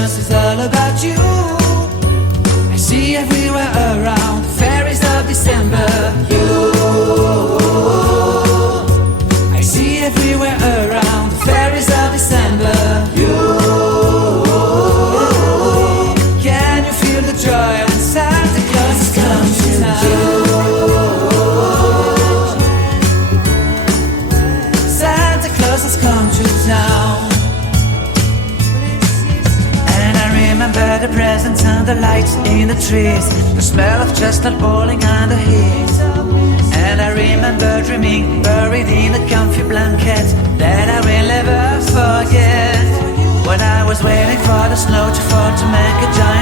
Christmas is all about you. I see everywhere around fairies of December. You, I see everywhere around fairies of December. You, can you feel the joy when Santa Claus has come to town? Santa Claus has come to town. And I remember the presents and the lights in the trees, the smell of chestnut boiling on the heat. And I remember dreaming, buried in a comfy blanket, that I will never forget. When I was waiting for the snow to fall to make a giant